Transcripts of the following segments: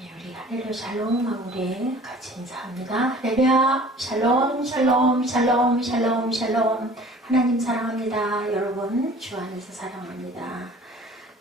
우리 할렐루야 샬롬 마무리 같이 인사합니다. 할렐루야 샬롬 샬롬 샬롬 샬롬 샬롬. 하나님 사랑합니다. 여러분 주 안에서 사랑합니다.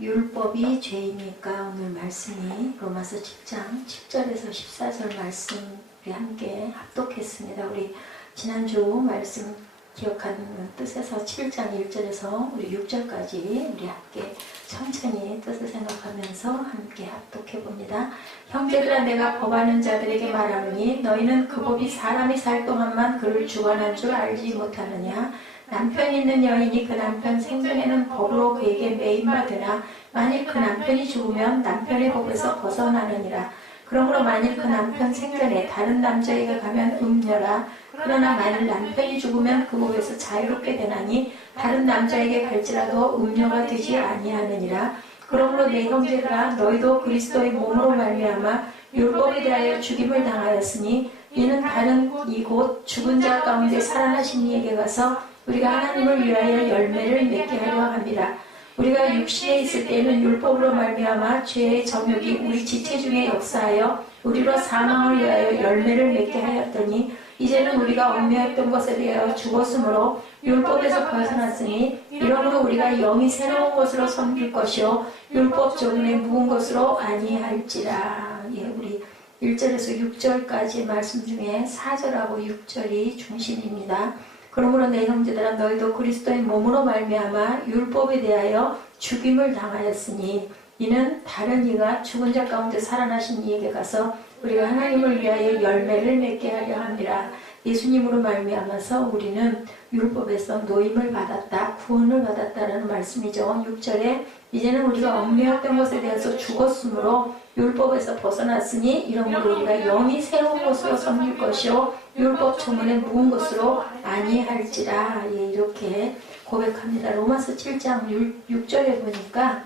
율법이 죄입니까? 오늘 말씀이 로마서 7장 10절에서 14절 말씀 우리 함께 합독했습니다. 우리 지난주 말씀 기억하는 뜻에서 7장 1절에서 우리 6절까지 우리 함께 천천히 뜻을 생각하면서 함께 합독해 봅니다. 형제들아 내가 법하는 자들에게 말하노니 너희는 그 법이 사람이 살 동안만 그를 주관한 줄 알지 못하느냐. 남편 있는 여인이 그 남편 생전에는 법으로 그에게 매임받으나 만일 그 남편이 죽으면 남편의 법에서 벗어나느니라. 그러므로 만일 그 남편 생전에 다른 남자에게 가면 음녀라. 그러나 만일 남편이 죽으면 그 법에서 자유롭게 되나니 다른 남자에게 갈지라도 음녀가 되지 아니하느니라. 그러므로 내 형제들아 너희도 그리스도의 몸으로 말미암아 율법에 대하여 죽임을 당하였으니 이는 다른 이곳 죽은 자 가운데 살아나신 이에게 가서 우리가 하나님을 위하여 열매를 맺게 하려 함이라. 우리가 육신에 있을 때에는 율법으로 말미암아 죄의 정욕이 우리 지체 중에 역사하여 우리로 사망을 위하여 열매를 맺게 하였더니 이제는 우리가 얽매였던 것에 대하여 죽었으므로 율법에서 벗어났으니 이러므로 우리가 영이 새로운 것으로 섬길 것이요 율법 조문에 묵은 것으로 아니할지라. 예, 우리 1절에서 6절까지 말씀 중에 4절하고 6절이 중심입니다. 그러므로 내 형제들아 너희도 그리스도의 몸으로 말미암아 율법에 대하여 죽임을 당하였으니 이는 다른 이가 죽은 자 가운데 살아나신 이에게 가서 우리가 하나님을 위하여 열매를 맺게 하려 함이라. 예수님으로 말미암아서 우리는 율법에서 노임을 받았다, 구원을 받았다라는 말씀이죠. 6절에 이제는 우리가 얽매였던 것에 대해서 죽었으므로 율법에서 벗어났으니 이러므로 우리가 영이 새로운 것으로 섬길 것이요 율법 조문에 묵은 것으로 아니할지라. 예, 이렇게 고백합니다. 로마서 7장 6절에 보니까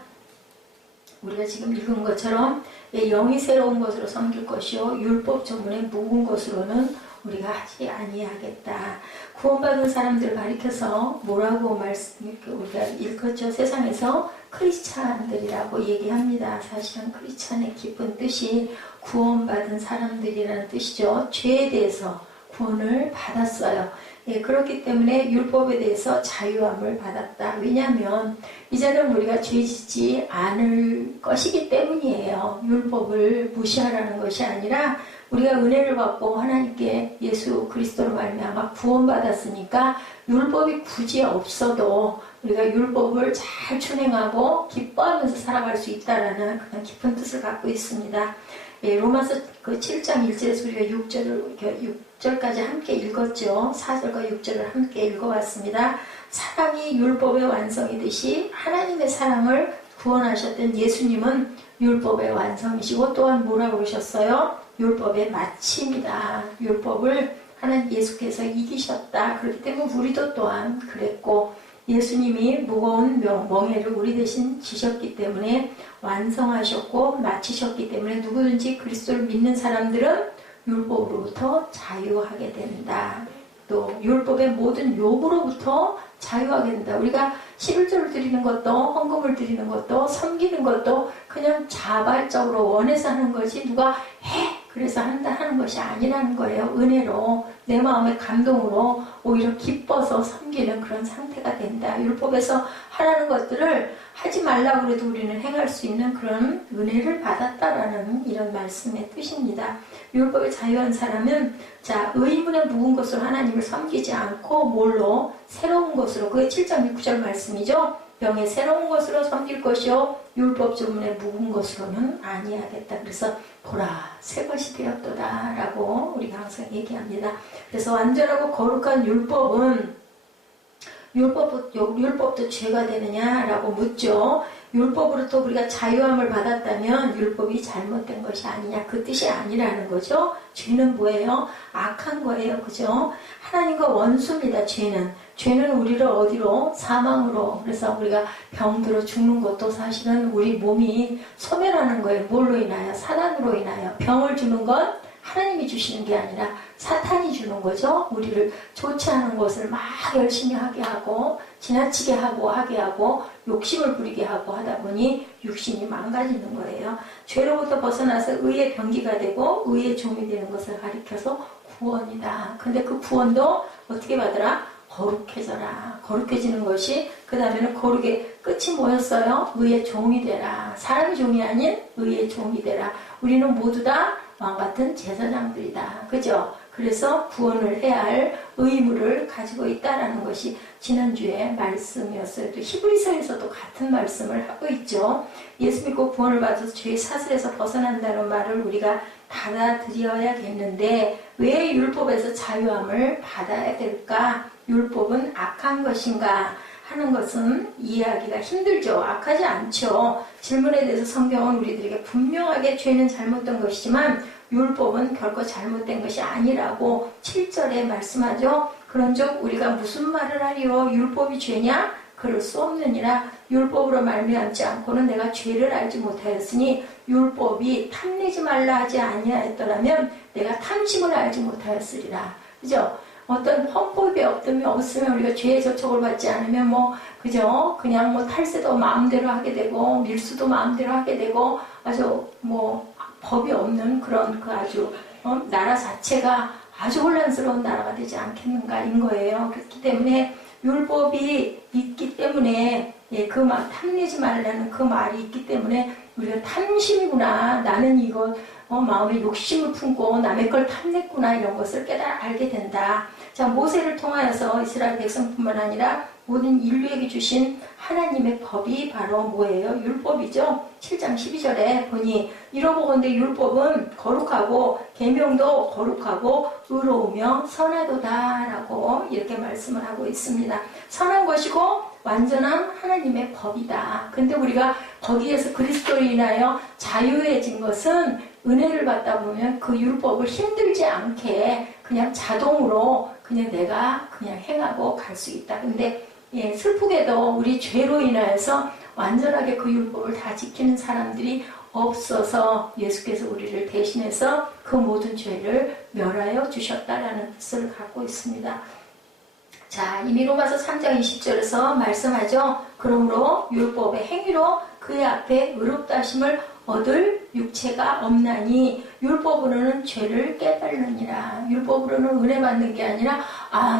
우리가 지금 읽은 것처럼 영이 새로운 것으로 섬길 것이요 율법 조문에 묵은 것으로는 우리가 하지 아니하겠다. 구원받은 사람들을 가리켜서 뭐라고 우리가 읽었죠. 세상에서 크리스찬들이라고 얘기합니다. 사실은 크리스찬의 깊은 뜻이 구원받은 사람들이라는 뜻이죠. 죄에 대해서 구원을 받았어요. 예, 그렇기 때문에 율법에 대해서 자유함을 받았다. 왜냐하면 이제는 우리가 죄짓지 않을 것이기 때문이에요. 율법을 무시하라는 것이 아니라 우리가 은혜를 받고 하나님께 예수 그리스도로 말미암아 구원받았으니까 율법이 굳이 없어도 우리가 율법을 잘 준행하고 기뻐하면서 살아갈 수 있다라는 그런 깊은 뜻을 갖고 있습니다. 예, 로마서 그 7장 1절에서 우리가 6절까지 함께 읽었죠. 4절과 6절을 함께 읽어봤습니다. 사랑이 율법의 완성이듯이 하나님의 사랑을 구원하셨던 예수님은 율법의 완성이시고 또한 뭐라고 그러셨어요? 율법의 마침이다. 율법을 하나님 예수께서 이기셨다. 그렇기 때문에 우리도 또한 그랬고 예수님이 무거운 멍에를 우리 대신 지셨기 때문에 완성하셨고 마치셨기 때문에 누구든지 그리스도를 믿는 사람들은 율법으로부터 자유하게 된다. 또 율법의 모든 요구로부터 자유하게 된다. 우리가 11조를 드리는 것도 헌금을 드리는 것도 섬기는 것도 그냥 자발적으로 원해서 하는 거지 누가 해 그래서 한다 하는 것이 아니라는 거예요. 은혜로 내 마음의 감동으로 오히려 기뻐서 섬기는 그런 상태가 된다. 율법에서 하라는 것들을 하지 말라고 그래도 우리는 행할 수 있는 그런 은혜를 받았다라는 이런 말씀의 뜻입니다. 율법에 자유한 사람은 자 의문에 묵은 것으로 하나님을 섬기지 않고 뭘로 새로운 것으로 그게 7장 6절 말씀이죠. 병의 새로운 것으로 섬길 것이요 율법 조문에 묵은 것으로는 아니하겠다. 그래서 보라 새 것이 되었도다 라고 우리가 항상 얘기합니다. 그래서 완전하고 거룩한 율법도 죄가 되느냐라고 묻죠. 율법으로부터 우리가 자유함을 받았다면 율법이 잘못된 것이 아니냐 그 뜻이 아니라는 거죠. 죄는 뭐예요? 악한 거예요. 그죠? 하나님과 원수입니다. 죄는 우리를 어디로? 사망으로. 그래서 우리가 병들어 죽는 것도 사실은 우리 몸이 소멸하는 거예요. 뭘로 인하여? 사단으로 인하여. 병을 주는 건 하나님이 주시는 게 아니라 사탄이 주는 거죠. 우리를 좋지 않은 것을 막 열심히 하게 하고 지나치게 하게 하고 욕심을 부리게 하고 하다 보니 육신이 망가지는 거예요. 죄로부터 벗어나서 의의 병기가 되고 의의 종이 되는 것을 가리켜서 구원이다. 근데 그 구원도 어떻게 받으라? 거룩해져라. 거룩해지는 것이 그 다음에는 거룩의 끝이 뭐였어요? 의의 종이 되라. 사람의 종이 아닌 의의 종이 되라. 우리는 모두 다 왕같은 제사장들이다. 그죠? 그래서 구원을 해야 할 의무를 가지고 있다는 것이 지난주에 말씀이었어요. 또 히브리서에서도 같은 말씀을 하고 있죠. 예수 믿고 구원을 받아서 죄의 사슬에서 벗어난다는 말을 우리가 받아들여야겠는데 왜 율법에서 자유함을 받아야 될까? 율법은 악한 것인가 하는 것은 이해하기가 힘들죠. 악하지 않죠. 질문에 대해서 성경은 우리들에게 분명하게 죄는 잘못된 것이지만 율법은 결코 잘못된 것이 아니라고 7절에 말씀하죠. 그런즉 우리가 무슨 말을 하리요? 율법이 죄냐? 그럴 수 없느니라. 율법으로 말미암지 않고는 내가 죄를 알지 못하였으니 율법이 탐내지 말라 하지 아니하였더라면 내가 탐심을 알지 못하였으리라. 그죠? 어떤 헌법이 없으면 우리가 죄의 저촉을 받지 않으면 그죠? 그냥 탈세도 마음대로 하게 되고 밀수도 마음대로 하게 되고 아주 법이 없는 그런 아주 나라 자체가 아주 혼란스러운 나라가 되지 않겠는가인 거예요. 그렇기 때문에 율법이 있기 때문에 그 탐내지 말라는 그 말이 있기 때문에 우리가 탐심이구나. 나는 이거 마음에 욕심을 품고 남의 걸 탐냈구나. 이런 것을 알게 된다. 자, 모세를 통하여서 이스라엘 백성뿐만 아니라 모든 인류에게 주신 하나님의 법이 바로 뭐예요? 율법이죠. 7장 12절에 보니 이러보건대 율법은 거룩하고 계명도 거룩하고 의로우며 선하도다 라고 이렇게 말씀을 하고 있습니다. 선한 것이고 완전한 하나님의 법이다. 근데 우리가 거기에서 그리스도로 인하여 자유해진 것은 은혜를 받다 보면 그 율법을 힘들지 않게 그냥 자동으로 그냥 내가 그냥 행하고 갈 수 있다. 근데 슬프게도 우리 죄로 인하여서 완전하게 그 율법을 다 지키는 사람들이 없어서 예수께서 우리를 대신해서 그 모든 죄를 멸하여 주셨다라는 뜻을 갖고 있습니다. 자, 이미 로마서 3장 20절에서 말씀하죠. 그러므로 율법의 행위로 그의 앞에 의롭다 하심을 얻을 육체가 없나니 율법으로는 죄를 깨달느니라. 율법으로는 은혜 받는 게 아니라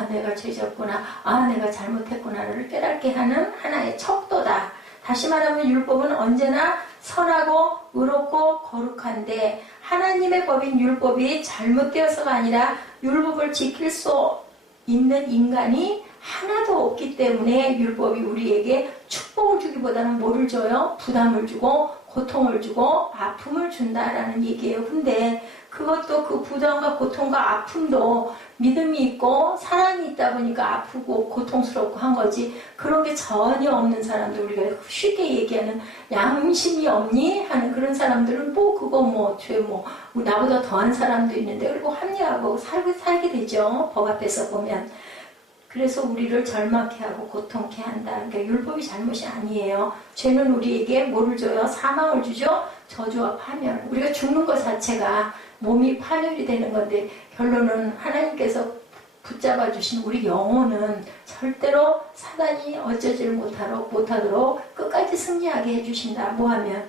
내가 죄졌구나, 내가 잘못했구나를 깨닫게 하는 하나의 척도다. 다시 말하면 율법은 언제나 선하고 의롭고 거룩한데 하나님의 법인 율법이 잘못되어서가 아니라 율법을 지킬 수 있는 인간이 하나도 없기 때문에 율법이 우리에게 축복을 주기보다는 뭐를 줘요? 부담을 주고 고통을 주고 아픔을 준다라는 얘기예요. 근데 그것도 그 부담과 고통과 아픔도 믿음이 있고 사랑이 있다 보니까 아프고 고통스럽고 한 거지, 그런 게 전혀 없는 사람들, 우리가 쉽게 얘기하는 양심이 없니? 하는 그런 사람들은 죄 나보다 더한 사람도 있는데 그리고 합리하고 살게 되죠. 법 앞에서 보면. 그래서 우리를 절망케 하고 고통케 한다. 그러니까 율법이 잘못이 아니에요. 죄는 우리에게 뭐를 줘요? 사망을 주죠. 저주와 파멸. 우리가 죽는 것 자체가 몸이 파멸이 되는 건데 결론은 하나님께서 붙잡아 주신 우리 영혼은 절대로 사단이 어쩌지를 못하도록 끝까지 승리하게 해주신다. 뭐하면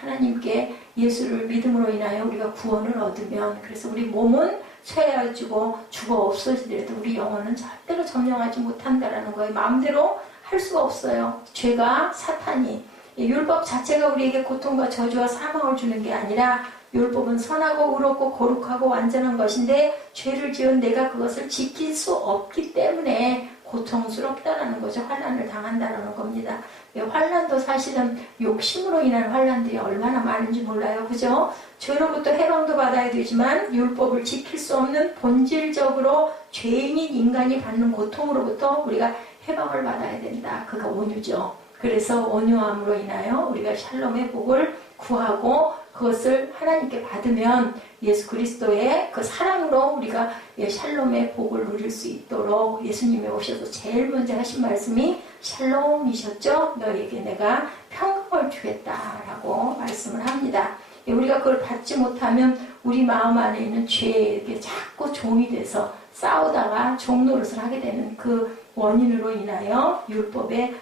하나님께 예수를 믿음으로 인하여 우리가 구원을 얻으면, 그래서 우리 몸은 쇠해지고 죽어 없어지더라도 우리 영혼은 절대로 점령하지 못한다라는 거예요. 마음대로 할 수가 없어요. 죄가, 사탄이, 율법 자체가 우리에게 고통과 저주와 사망을 주는 게 아니라 율법은 선하고 의롭고 거룩하고 완전한 것인데 죄를 지은 내가 그것을 지킬 수 없기 때문에 고통스럽다라는 거죠. 환난을 당한다라는 겁니다. 환난도 사실은 욕심으로 인한 환난들이 얼마나 많은지 몰라요. 그죠? 죄로부터 해방도 받아야 되지만 율법을 지킬 수 없는 본질적으로 죄인인 인간이 받는 고통으로부터 우리가 해방을 받아야 된다. 그가 온유죠. 그래서 온유함으로 인하여 우리가 샬롬의 복을 구하고 그것을 하나님께 받으면 예수 그리스도의 그 사랑으로 우리가 샬롬의 복을 누릴 수 있도록 예수님이 오셔서 제일 먼저 하신 말씀이 샬롬이셨죠. 너에게 내가 평강을 주겠다라고 말씀을 합니다. 우리가 그걸 받지 못하면 우리 마음 안에 있는 죄에 자꾸 종이 돼서 싸우다가 종노릇을 하게 되는 그 원인으로 인하여 율법의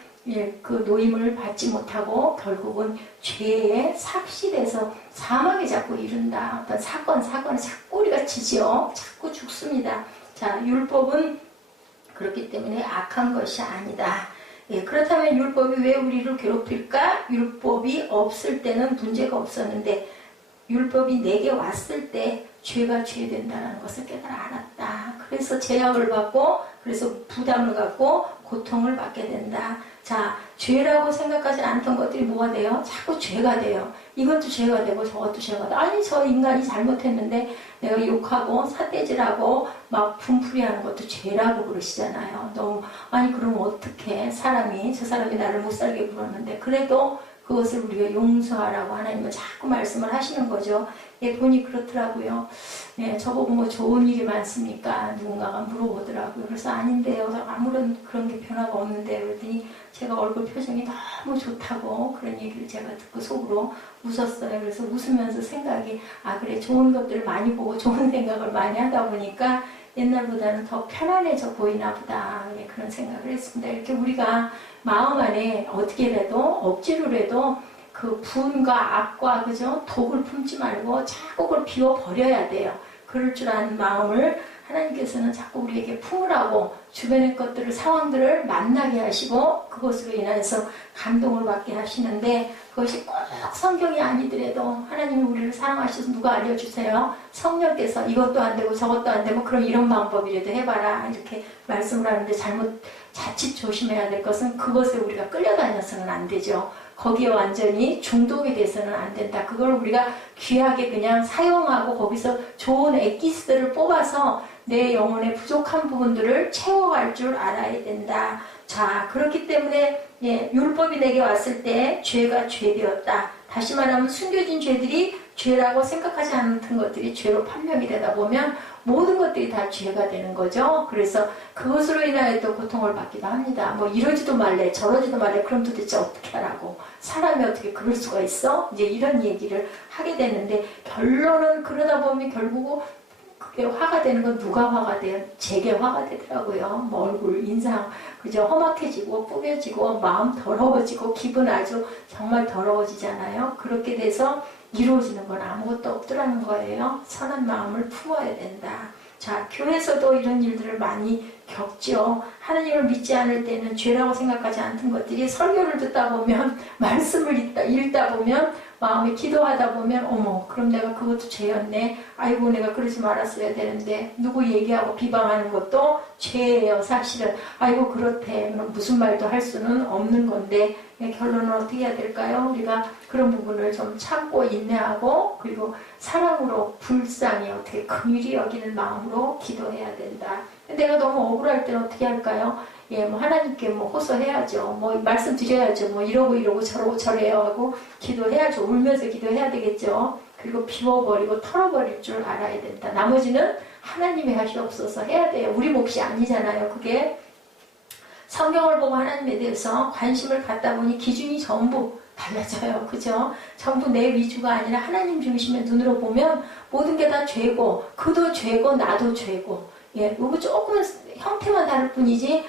그 노임을 받지 못하고 결국은 죄에 삭시돼서 사망에 자꾸 이른다. 어떤 사건에 자꾸 우리가 지지요. 자꾸 죽습니다. 자, 율법은 그렇기 때문에 악한 것이 아니다. 그렇다면 율법이 왜 우리를 괴롭힐까? 율법이 없을 때는 문제가 없었는데 율법이 내게 왔을 때 죄가 죄된다는 것을 깨달아 알았다. 그래서 제약을 받고 그래서 부담을 갖고 고통을 받게 된다. 자, 죄라고 생각하지 않던 것들이 뭐가 돼요? 자꾸 죄가 돼요. 이것도 죄가 되고 저것도 죄가 돼요. 아니 저 인간이 잘못했는데 내가 욕하고 삿대질하고 막 분풀이하는 것도 죄라고 그러시잖아요. 너무 아니 그럼 어떻게 저 사람이 나를 못 살게 굴었는데 그래도 그것을 우리가 용서하라고 하나님은 자꾸 말씀을 하시는 거죠. 보니 그렇더라고요. 저보고 뭐 좋은 일이 많습니까? 누군가가 물어보더라고요. 그래서 아닌데요. 아무런 그런 게 변화가 없는데 그랬더니 제가 얼굴 표정이 너무 좋다고 그런 얘기를 제가 듣고 속으로 웃었어요. 그래서 웃으면서 생각이 그래 좋은 것들을 많이 보고 좋은 생각을 많이 하다 보니까 옛날보다는 더 편안해져 보이나 보다. 그런 생각을 했습니다. 이렇게 우리가 마음 안에 어떻게라도 억지로라도 그 분과 악과 그죠? 독을 품지 말고 자꾸 그걸 비워버려야 돼요. 그럴 줄 아는 마음을 하나님께서는 자꾸 우리에게 품으라고 주변의 것들을 상황들을 만나게 하시고 그것으로 인해서 감동을 받게 하시는데 그것이 꼭 성경이 아니더라도 하나님이 우리를 사랑하셔서 누가 알려주세요? 성령께서 이것도 안 되고 저것도 안 되고 그럼 이런 방법이라도 해봐라 이렇게 말씀을 하는데 자칫 조심해야 될 것은 그것에 우리가 끌려다녀서는 안 되죠. 거기에 완전히 중독이 돼서는 안 된다. 그걸 우리가 귀하게 그냥 사용하고 거기서 좋은 엑기스들을 뽑아서 내 영혼의 부족한 부분들을 채워갈 줄 알아야 된다. 자, 그렇기 때문에 율법이 내게 왔을 때 죄가 죄되었다. 다시 말하면 숨겨진 죄들이 죄라고 생각하지 않던 것들이 죄로 판명이 되다 보면 모든 것들이 다 죄가 되는 거죠. 그래서 그것으로 인하여 또 고통을 받기도 합니다. 뭐 이러지도 말래 저러지도 말래 그럼 도대체 어떻게 하라고 사람이 어떻게 그럴 수가 있어? 이제 이런 얘기를 하게 되는데 결론은 그러다 보면 결국은 그게 화가 되는 건 누가 화가 돼요? 제게 화가 되더라고요. 뭐 얼굴, 인상, 그죠? 험악해지고, 뿌겨지고, 마음 더러워지고, 기분 아주 정말 더러워지잖아요. 그렇게 돼서 이루어지는 건 아무것도 없더라는 거예요. 선한 마음을 품어야 된다. 자, 교회에서도 이런 일들을 많이 겪죠. 하나님을 믿지 않을 때는 죄라고 생각하지 않던 것들이 설교를 듣다 보면, 말씀을 읽다 보면, 마음에 기도하다 보면 어머 그럼 내가 그것도 죄였네. 아이고 내가 그러지 말았어야 되는데 누구 얘기하고 비방하는 것도 죄예요. 사실은 아이고 그렇대. 무슨 말도 할 수는 없는 건데 결론은 어떻게 해야 될까요? 우리가 그런 부분을 좀 참고 인내하고 그리고 사랑으로 불쌍히 어떻게 긍휼히 여기는 마음으로 기도해야 된다. 내가 너무 억울할 때는 어떻게 할까요? 뭐 하나님께 뭐 호소해야죠. 뭐 말씀드려야죠. 뭐 이러고 저러고 저래요 하고 기도해야죠. 울면서 기도해야 되겠죠. 그리고 비워버리고 털어버릴 줄 알아야 된다. 나머지는 하나님이 하시옵소서 해야 돼요. 우리 몫이 아니잖아요. 그게 성경을 보고 하나님에 대해서 관심을 갖다 보니 기준이 전부 달라져요. 그죠? 전부 내 위주가 아니라 하나님 중심의 눈으로 보면 모든 게 다 죄고 그도 죄고 나도 죄고 이거 조금은 형태만 다를 뿐이지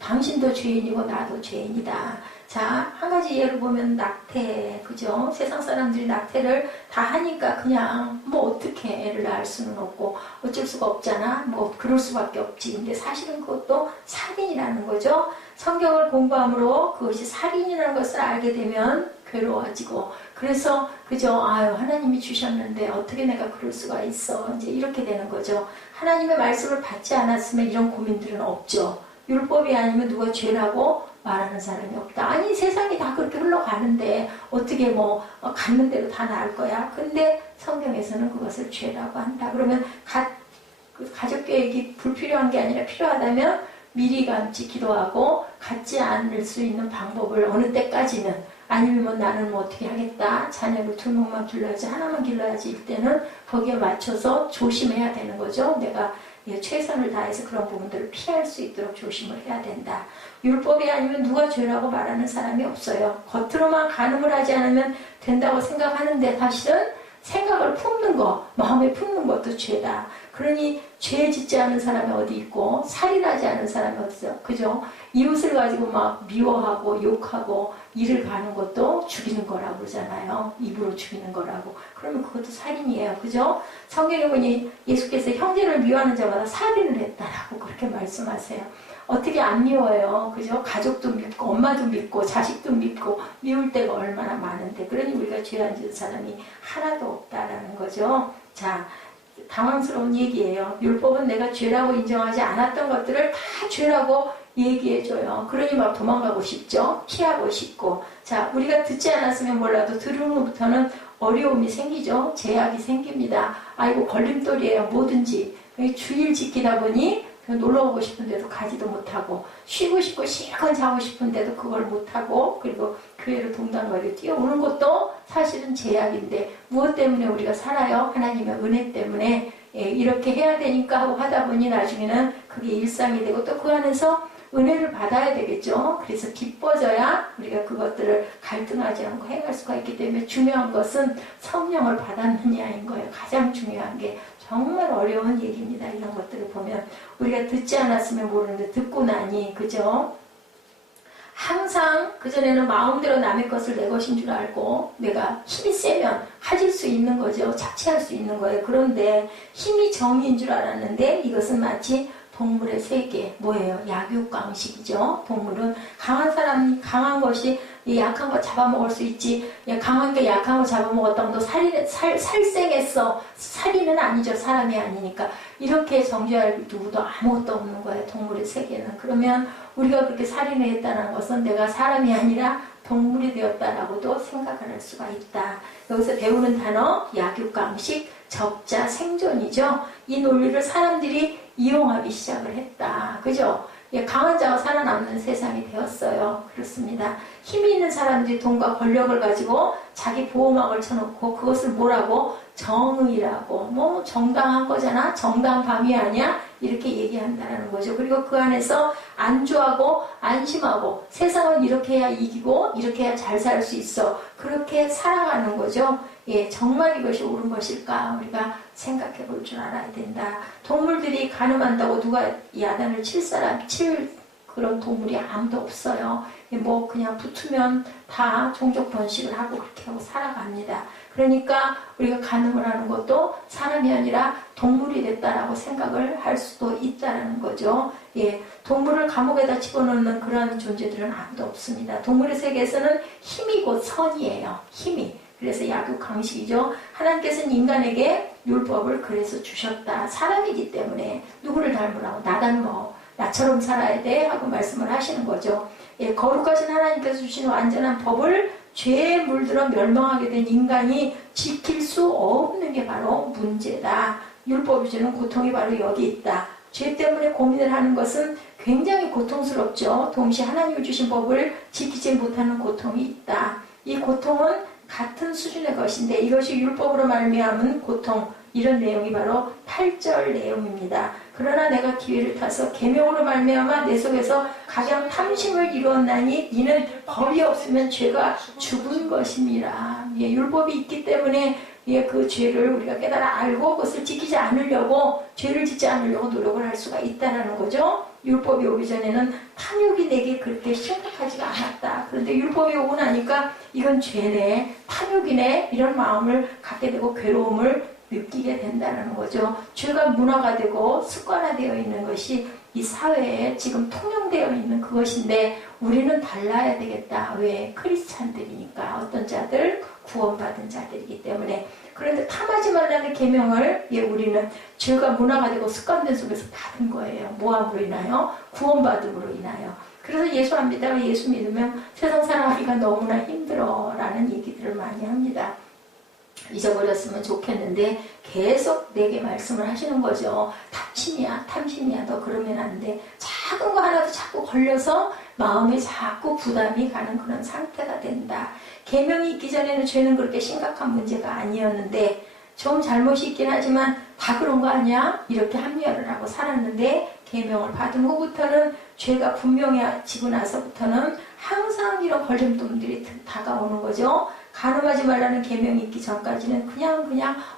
당신도 죄인이고 나도 죄인이다. 자, 한 가지 예를 보면 낙태, 그죠? 세상 사람들이 낙태를 다 하니까 그냥 뭐 어떻게 애를 낳을 수는 없고 어쩔 수가 없잖아. 뭐 그럴 수밖에 없지. 근데 사실은 그것도 살인이라는 거죠. 성경을 공부함으로 그것이 살인이라는 것을 알게 되면 괴로워지고 그래서 그죠? 아유 하나님이 주셨는데 어떻게 내가 그럴 수가 있어. 이제 이렇게 되는 거죠. 하나님의 말씀을 받지 않았으면 이런 고민들은 없죠. 율법이 아니면 누가 죄라고 말하는 사람이 없다. 아니 세상이 다 그렇게 흘러가는데 어떻게 뭐 갖는 대로 다 나을 거야. 근데 성경에서는 그것을 죄라고 한다. 그러면 가족 계획이 불필요한 게 아니라 필요하다면 미리 감지 기도하고 갖지 않을 수 있는 방법을 어느 때까지는 아니면 뭐 나는 뭐 어떻게 하겠다. 자녀를 2명만 길러야지 하나만 길러야지 일 때는 거기에 맞춰서 조심해야 되는 거죠. 내가 최선을 다해서 그런 부분들을 피할 수 있도록 조심을 해야 된다. 율법이 아니면 누가 죄라고 말하는 사람이 없어요. 겉으로만 간음을 하지 않으면 된다고 생각하는데 사실은 생각을 품는 거, 마음에 품는 것도 죄다. 그러니 죄 짓지 않은 사람이 어디 있고 살인하지 않은 사람이 어디 있어. 그죠? 이웃을 가지고 막 미워하고 욕하고 일을 가는 것도 죽이는 거라고 그러잖아요. 입으로 죽이는 거라고. 그러면 그것도 살인이에요. 그죠? 성경에 보니 예수께서 형제를 미워하는 자마다 살인을 했다라고 그렇게 말씀하세요. 어떻게 안 미워요? 그죠? 가족도 믿고 엄마도 믿고 자식도 믿고 미울 때가 얼마나 많은데, 그러니 우리가 죄 안 지은 사람이 하나도 없다라는 거죠. 자, 당황스러운 얘기예요. 율법은 내가 죄라고 인정하지 않았던 것들을 다 죄라고 얘기해줘요. 그러니 막 도망가고 싶죠. 피하고 싶고. 자, 우리가 듣지 않았으면 몰라도 들은 후부터는 어려움이 생기죠. 제약이 생깁니다. 아이고 걸림돌이에요. 뭐든지. 주일 지키다 보니 놀러 오고 싶은데도 가지도 못하고, 쉬고 싶고 실컷 자고 싶은데도 그걸 못하고, 그리고 교회로 동당거리로 뛰어오는 것도 사실은 제약인데, 무엇 때문에 우리가 살아요? 하나님의 은혜 때문에. 이렇게 해야 되니까 하고 하다 보니 나중에는 그게 일상이 되고, 또 그 안에서 은혜를 받아야 되겠죠. 그래서 기뻐져야 우리가 그것들을 갈등하지 않고 행할 수가 있기 때문에, 중요한 것은 성령을 받았느냐인 거예요. 가장 중요한 게. 정말 어려운 얘기입니다. 이런 것들을 보면 우리가 듣지 않았으면 모르는데 듣고 나니, 그죠? 항상 그전에는 마음대로 남의 것을 내 것인 줄 알고 내가 힘이 세면 가질 수 있는 거죠. 착취할 수 있는 거예요. 그런데 힘이 정의인 줄 알았는데 이것은 마치 동물의 세계, 뭐예요? 약육강식이죠. 동물은 강한 사람이 강한 것이 약한 거 잡아먹을 수 있지. 강한 게 약한 거 잡아먹었다고 너 살생했어. 살인은 아니죠. 사람이 아니니까. 이렇게 정죄할 누구도 아무것도 없는 거예요. 동물의 세계는. 그러면 우리가 그렇게 살인을 했다는 것은 내가 사람이 아니라 동물이 되었다라고도 생각을 할 수가 있다. 여기서 배우는 단어, 약육강식, 적자, 생존이죠. 이 논리를 사람들이 이용하기 시작을 했다. 그죠? 강한 자가 살아남는 세상이 되었어요. 그렇습니다. 힘이 있는 사람들이 돈과 권력을 가지고 자기 보호막을 쳐놓고 그것을 뭐라고? 정의라고. 뭐 정당한 거잖아? 정당방위 아니야? 이렇게 얘기한다는 거죠. 그리고 그 안에서 안주하고 안심하고 세상은 이렇게 해야 이기고 이렇게 해야 잘 살 수 있어. 그렇게 살아가는 거죠. 정말 이것이 옳은 것일까? 우리가 생각해 볼 줄 알아야 된다. 동물들이 가늠한다고 누가 야단을 칠 그런 동물이 아무도 없어요. 뭐 그냥 붙으면 다 종족 번식을 하고 그렇게 하고 살아갑니다. 그러니까 우리가 가늠을 하는 것도 사람이 아니라 동물이 됐다라고 생각을 할 수도 있다는 거죠. 동물을 감옥에다 집어넣는 그런 존재들은 아무도 없습니다. 동물의 세계에서는 힘이 곧 선이에요. 힘이. 그래서 약육강식이죠. 하나님께서는 인간에게 율법을 그래서 주셨다. 사람이기 때문에 누구를 닮으라고? 나 닮어. 나처럼 살아야 돼 하고 말씀을 하시는 거죠. 거룩하신 하나님께서 주신 완전한 법을 죄에 물들어 멸망하게 된 인간이 지킬 수 없는 게 바로 문제다. 율법이 주는 고통이 바로 여기 있다. 죄 때문에 고민을 하는 것은 굉장히 고통스럽죠. 동시에 하나님이 주신 법을 지키지 못하는 고통이 있다. 이 고통은 같은 수준의 것인데 이것이 율법으로 말미암은 고통, 이런 내용이 바로 8절 내용입니다. 그러나 내가 기회를 타서 계명으로 말미암아 내 속에서 가장 탐심을 이루었나니 이는 법이 없으면 죄가 죽은 것임이라. 율법이 있기 때문에 그 죄를 우리가 깨달아 알고 그것을 지키지 않으려고, 죄를 짓지 않으려고 노력을 할 수가 있다는 거죠. 율법이 오기 전에는 탐욕이 내게 그렇게 심각하지가 않았다. 그런데 율법이 오고 나니까 이건 죄네, 탐욕이네, 이런 마음을 갖게 되고 괴로움을 느끼게 된다는 거죠. 죄가 문화가 되고 습관화되어 있는 것이 이 사회에 지금 통용되어 있는 그것인데 우리는 달라야 되겠다. 왜? 크리스찬들이니까. 어떤 자들? 구원받은 자들이기 때문에. 그런데 탐하지 말라는 계명을 우리는 죄가 문화가 되고 습관된 속에서 받은 거예요. 뭐함으로 인하여? 구원받음으로 인하여. 그래서 예수 안 믿다가 예수 믿으면 세상 살아가기가 너무나 힘들어 라는 얘기들을 많이 합니다. 잊어버렸으면 좋겠는데 계속 내게 말씀을 하시는 거죠. 탐심이야, 탐심이야. 너 그러면 안 돼. 작은 거 하나도 자꾸 걸려서 마음에 자꾸 부담이 가는 그런 상태가 된다. 계명이 있기 전에는 죄는 그렇게 심각한 문제가 아니었는데 좀 잘못이 있긴 하지만 다 그런 거 아니야? 이렇게 합리화를 하고 살았는데 계명을 받은 후부터는 죄가 분명해지고 나서부터는 항상 이런 걸림돌들이 다가오는 거죠. 간음하지 말라는 계명이 있기 전까지는 그냥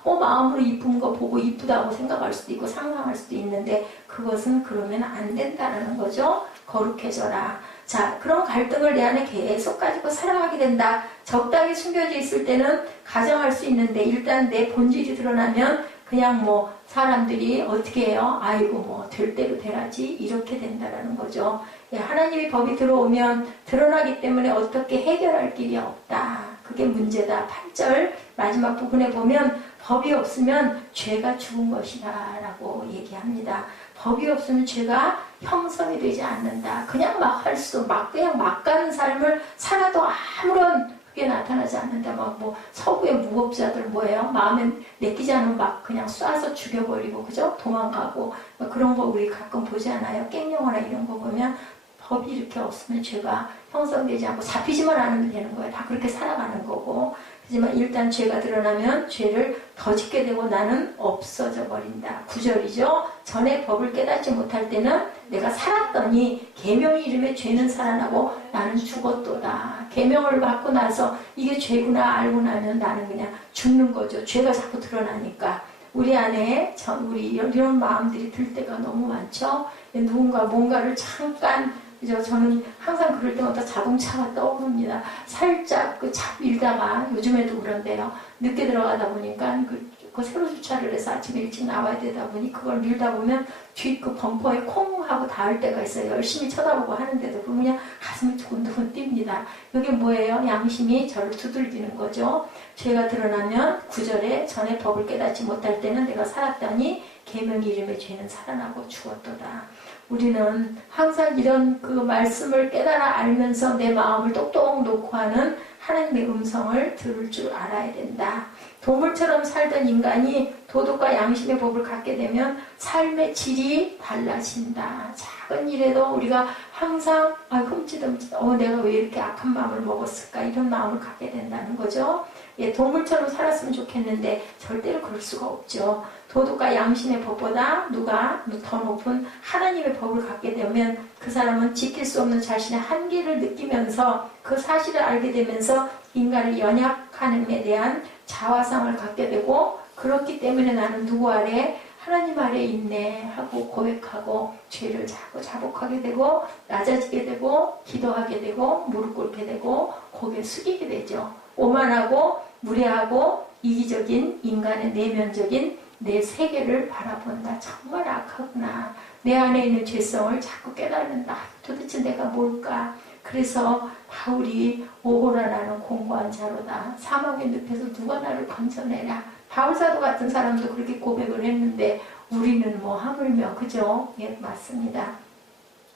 마음으로 이쁜 거 보고 이쁘다고 생각할 수도 있고 상상할 수도 있는데 그것은 그러면 안 된다는 거죠. 거룩해져라. 자, 그런 갈등을 내 안에 계속 가지고 살아가게 된다. 적당히 숨겨져 있을 때는 가정할 수 있는데 일단 내 본질이 드러나면 그냥 뭐 사람들이 어떻게 해요? 아이고 뭐 될 대로 되라지 이렇게 된다라는 거죠. 예, 하나님의 법이 들어오면 드러나기 때문에 어떻게 해결할 길이 없다. 그게 문제다. 8절 마지막 부분에 보면 법이 없으면 죄가 죽은 것이다 라고 얘기합니다. 법이 없으면 죄가 형성이 되지 않는다. 그냥 막 할 수, 그냥 막 가는 삶을 살아도 아무런 그게 나타나지 않는다. 막 뭐 서구의 무법자들 뭐예요? 마음에 내키지 않으면 막 그냥 쏴서 죽여버리고 그죠? 도망가고 그런 거 우리 가끔 보지 않아요? 깽영화나 이런 거 보면 법이 이렇게 없으면 죄가 형성되지 않고 잡히지만 않으면 되는 거예요. 다 그렇게 살아가는 거고. 하지만 일단 죄가 드러나면 죄를 더 짓게 되고 나는 없어져 버린다. 9절이죠. 전에 법을 깨닫지 못할 때는 내가 살았더니 계명이 이름에 죄는 살아나고 나는 죽었도다. 계명을 받고 나서 이게 죄구나 알고 나면 나는 그냥 죽는 거죠. 죄가 자꾸 드러나니까. 우리 안에 우리 이런 마음들이 들 때가 너무 많죠. 누군가 뭔가를 잠깐 그죠? 저는 항상 그럴 때마다 자동차가 떠오릅니다. 살짝 밀다가 요즘에도 그런데요. 늦게 들어가다 보니까 그 새로 주차를 해서 아침에 일찍 나와야 되다 보니 그걸 밀다 보면 뒤 그 범퍼에 콩 하고 닿을 때가 있어요. 열심히 쳐다보고 하는데도 그냥 가슴이 두근두근 뜁니다. 이게 뭐예요? 양심이 저를 두들기는 거죠. 죄가 드러나면 9절에 전에 법을 깨닫지 못할 때는 내가 살았더니 계명 이름의 죄는 살아나고 죽었도다. 우리는 항상 이런 그 말씀을 깨달아 알면서 내 마음을 똑똑 놓고 하는 하나님의 음성을 들을 줄 알아야 된다. 동물처럼 살던 인간이 도덕과 양심의 법을 갖게 되면 삶의 질이 달라진다. 작은 일에도 우리가 항상 흠칫흠칫 내가 왜 이렇게 악한 마음을 먹었을까 이런 마음을 갖게 된다는 거죠. 예, 동물처럼 살았으면 좋겠는데 절대로 그럴 수가 없죠. 도덕과 양심의 법보다 누가 더 높은 하나님의 법을 갖게 되면 그 사람은 지킬 수 없는 자신의 한계를 느끼면서 그 사실을 알게 되면서 인간의 연약함에 대한 자화상을 갖게 되고 그렇기 때문에 나는 누구 아래? 하나님 아래 있네 하고 고백하고 죄를 자꾸 자복하게 되고 낮아지게 되고 기도하게 되고 무릎 꿇게 되고 고개 숙이게 되죠. 오만하고 무례하고 이기적인 인간의 내면적인 내 세계를 바라본다. 정말 악하구나. 내 안에 있는 죄성을 자꾸 깨닫는다. 도대체 내가 뭘까? 그래서 바울이 오호라 나는 공고한 자로다. 사망의 늪에서 누가 나를 건져내라. 바울사도 같은 사람도 그렇게 고백을 했는데 우리는 뭐 하물며 그죠? 예, 맞습니다.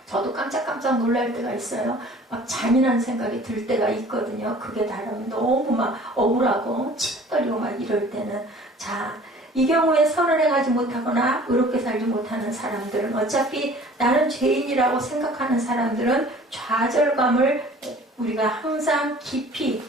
저도 깜짝깜짝 놀랄 때가 있어요. 막 잔인한 생각이 들 때가 있거든요. 그게 다르면 너무 막 억울하고 치떨리고 막 이럴 때는 자, 이 경우에 선을 행하지 못하거나 의롭게 살지 못하는 사람들은 어차피 나는 죄인이라고 생각하는 사람들은 좌절감을 우리가 항상 깊이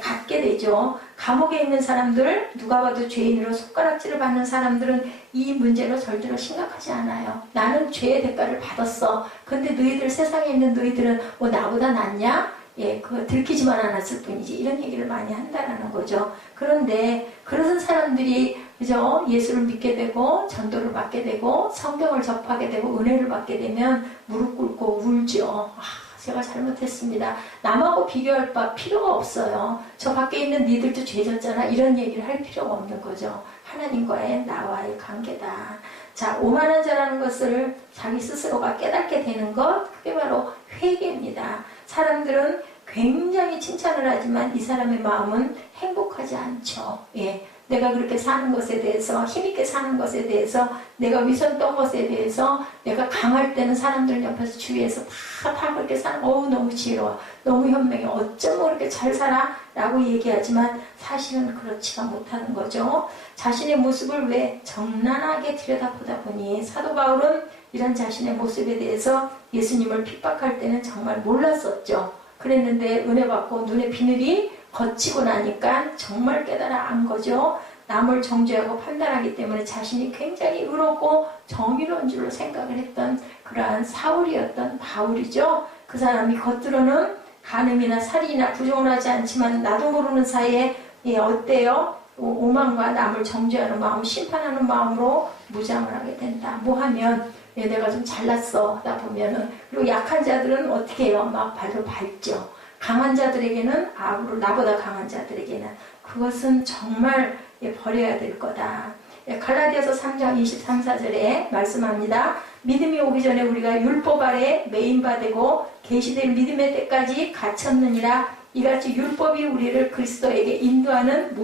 갖게 되죠. 감옥에 있는 사람들, 누가 봐도 죄인으로 손가락질을 받는 사람들은 이 문제로 절대로 심각하지 않아요. 나는 죄의 대가를 받았어. 근데 너희들 세상에 있는 너희들은 뭐 나보다 낫냐? 예, 그거 들키지만 않았을 뿐이지. 이런 얘기를 많이 한다라는 거죠. 그런데 그런 사람들이 그죠? 예수를 믿게 되고 전도를 받게 되고 성경을 접하게 되고 은혜를 받게 되면 무릎 꿇고 울죠. 제가 잘못했습니다. 남하고 비교할 바 필요가 없어요. 저 밖에 있는 니들도 죄졌잖아. 이런 얘기를 할 필요가 없는 거죠. 하나님과의 나와의 관계다. 자, 오만한 자라는 것을 자기 스스로가 깨닫게 되는 것, 그게 바로 회개입니다. 사람들은 굉장히 칭찬을 하지만 이 사람의 마음은 행복하지 않죠. 예. 내가 그렇게 사는 것에 대해서, 힘있게 사는 것에 대해서, 내가 위선 떤 것에 대해서, 내가 강할 때는 사람들 옆에서 주위에서 다 그렇게 사는, 너무 지혜로워. 너무 현명해. 어쩜 그렇게 잘 살아? 라고 얘기하지만 사실은 그렇지가 못하는 거죠. 자신의 모습을 왜 정난하게 들여다보다 보니 사도 바울은 이런 자신의 모습에 대해서 예수님을 핍박할 때는 정말 몰랐었죠. 그랬는데 은혜 받고 눈에 비늘이 거치고 나니까 정말 깨달아 안 거죠. 남을 정죄하고 판단하기 때문에 자신이 굉장히 의롭고 정의로운 줄로 생각을 했던 그러한 사울이었던 바울이죠. 그 사람이 겉으로는 간음이나 살인이나 부정을 하지 않지만 나도 모르는 사이에 어때요? 오만과 남을 정죄하는 마음, 심판하는 마음으로 무장을 하게 된다. 뭐 하면 내가 좀 잘났어 하다 보면은, 그리고 약한 자들은 어떻게 해요? 막 발로 밟죠. 강한 자들에게는 악으로, 나보다 강한 자들에게는 그것은 정말 버려야 될 거다. 갈라디아서 3장 23, 24절에 말씀합니다. 믿음이 오기 전에 우리가 율법 아래 매인바되고 계시된 믿음의 때까지 갇혔느니라. 이같이 율법이 우리를 그리스도에게 인도하는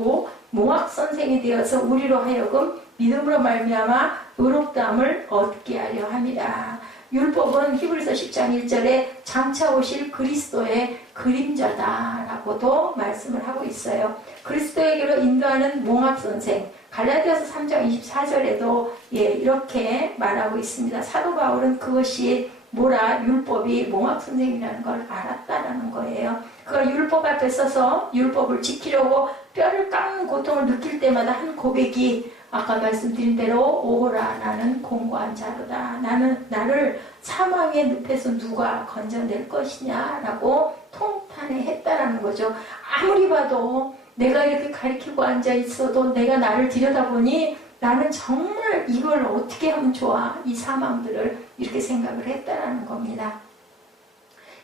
몽학선생이 되어서 우리로 하여금 믿음으로 말미암아 의롭다함을 얻게 하려 함이라. 율법은 히브리서 10장 1절에 장차 오실 그리스도의 그림자다라고도 말씀을 하고 있어요. 그리스도에게로 인도하는 몽학선생, 갈라디아서 3장 24절에도 이렇게 말하고 있습니다. 사도 바울은 그것이 뭐라, 율법이 몽학선생이라는 걸 알았다라는 거예요. 그가 율법 앞에 서서 율법을 지키려고 뼈를 깎는 고통을 느낄 때마다 한 고백이 아까 말씀드린 대로 오호라 나는 공고한 자로다. 나를 사망의 늪에서 누가 건져낼 것이냐라고 통탄해했다라는 거죠. 아무리 봐도 내가 이렇게 가리키고 앉아 있어도 내가 나를 들여다보니 나는 정말 이걸 어떻게 하면 좋아? 이 사망들을 이렇게 생각을 했다라는 겁니다.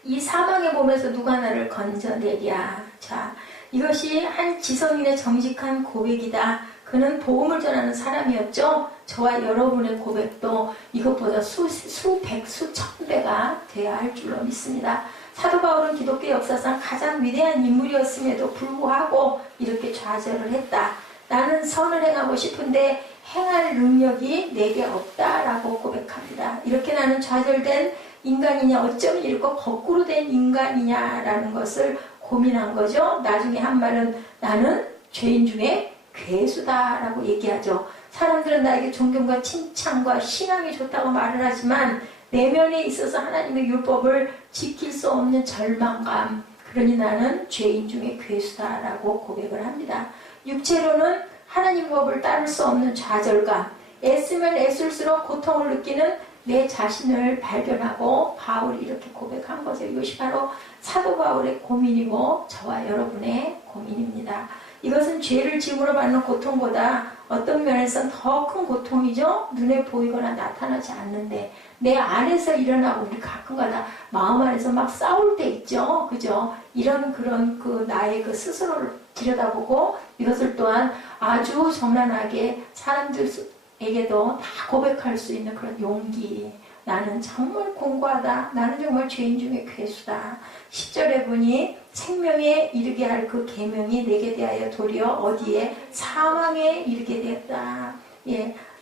이 사망의 몸에서 누가 나를 건져내랴. 자, 이것이 한 지성인의 정직한 고백이다. 그는 복음을 전하는 사람이었죠. 저와 여러분의 고백도 이것보다 수백, 수천 배가 돼야 할 줄로 믿습니다. 사도 바울은 기독교 역사상 가장 위대한 인물이었음에도 불구하고 이렇게 좌절을 했다. 나는 선을 행하고 싶은데 행할 능력이 내게 없다라고 고백합니다. 이렇게 나는 좌절된 인간이냐, 어쩌면 이렇게 거꾸로 된 인간이냐라는 것을 고민한 거죠. 나중에 한 말은 나는 죄인 중에 괴수다라고 얘기하죠. 사람들은 나에게 존경과 칭찬과 신앙이 좋다고 말을 하지만 내면에 있어서 하나님의 율법을 지킬 수 없는 절망감, 그러니 나는 죄인 중에 괴수다라고 고백을 합니다. 육체로는 하나님 법을 따를 수 없는 좌절감, 애쓰면 애쓸수록 고통을 느끼는 내 자신을 발견하고 바울이 이렇게 고백한 거죠. 이것이 바로 사도 바울의 고민이고 저와 여러분의 고민입니다. 이것은 죄를 지음으로 받는 고통보다 어떤 면에서는 더 큰 고통이죠. 눈에 보이거나 나타나지 않는데 내 안에서 일어나고, 우리 가끔가다 마음 안에서 막 싸울 때 있죠. 그죠? 이런 그런 나의 스스로를 들여다보고 이것을 또한 아주 정난하게 사람들에게도 다 고백할 수 있는 그런 용기. 나는 정말 공고하다. 나는 정말 죄인 중에 괴수다. 10절에 보니 생명에 이르게 할 그 계명이 내게 대하여 도리어 어디에? 사망에 이르게 되었다.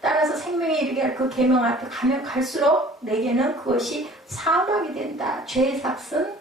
따라서 생명에 이르게 할 그 계명 앞에 가면 갈수록 내게는 그것이 사망이 된다. 죄의 삭은